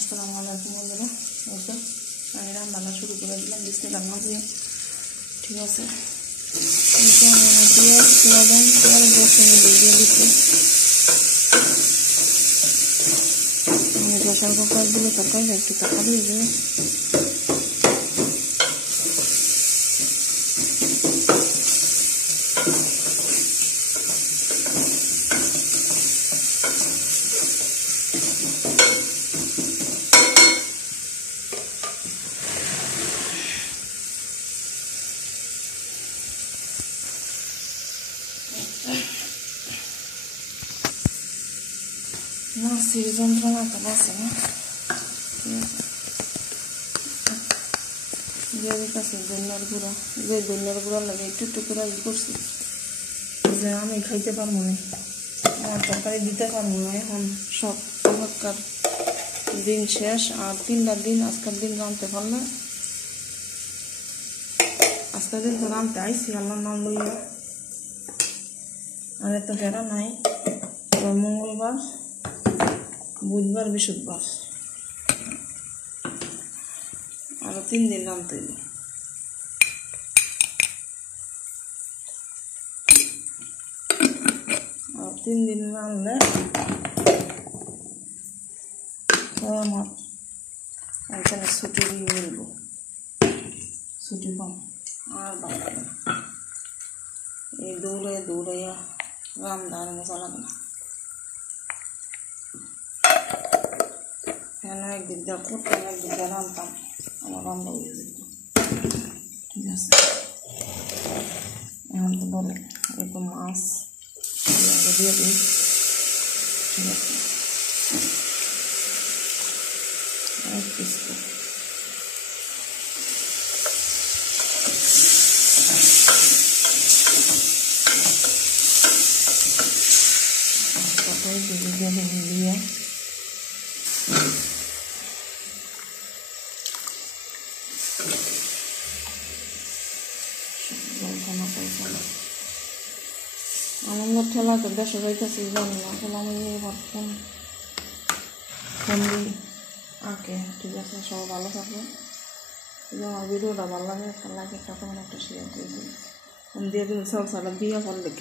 আসসালামু আলাইকুম বন্ধুরা। এই তো আমি রান্না শুরু করে দিলাম বিসমিল্লাহ দিয়ে। ঠিক আছে, পেঁয়াজ লবণ তেল রসুন দিয়ে দিচ্ছি। আমি প্রেসার কুকার দিলে তরকারি একটু টাকা দিয়ে দেবো। মাছের যন্ত্রণা তো আছে না, ঠিক আছে। দিয়ে দিতেছি ধনিয়ার গুঁড়া, যে ধনিয়ার গুঁড়া লাগে একটু একটু করে করছি যে আমি খাইতে পারবো না, আমার তরকারি দিতে পারবো না। এখন সব চমৎকার দিন শেষ, আর 3টা দিন আজকের দিন রাঁধতে পারলে, আজকের দিন তো রাঁধতে আইসি আল্লাহর নাম লইয়া, আর এত ফেরা নাই। মঙ্গলবার, বুধবার, বৃহস্পতিবার, আরো 3 দিন রাঁধতে হইব। আর 3 দিন রাঁধলে আমার এখানে ছুটি মিলব, ছুটি পাম। আর ভালো লাগে না এই দৌড়াইয়া রান্নার মজা লাগে না। কেন একদিন যা করতাম একদিন যা রাঁধতাম, আমার রান্না হয়ে যেত। ঠিক আছে, এখন তো বলে এরকম মাছ দিয়ে দিই। ঠিক আছে, এক পিস দিয়ে আমার ঠেলা তো দেশে যাইতেছি জানি না, আসলে আমি এবার ফোন দিই আঁকে। ঠিক আছে, সবাই ভালো থাকবে। যদি আমার ভিডিওটা ভালো লাগে একটা লাইক, একটা কমেন্ট, একটা শেয়ার করে দিই। দিয়ে দিন সব সারা দিয়ে ফল দেখি।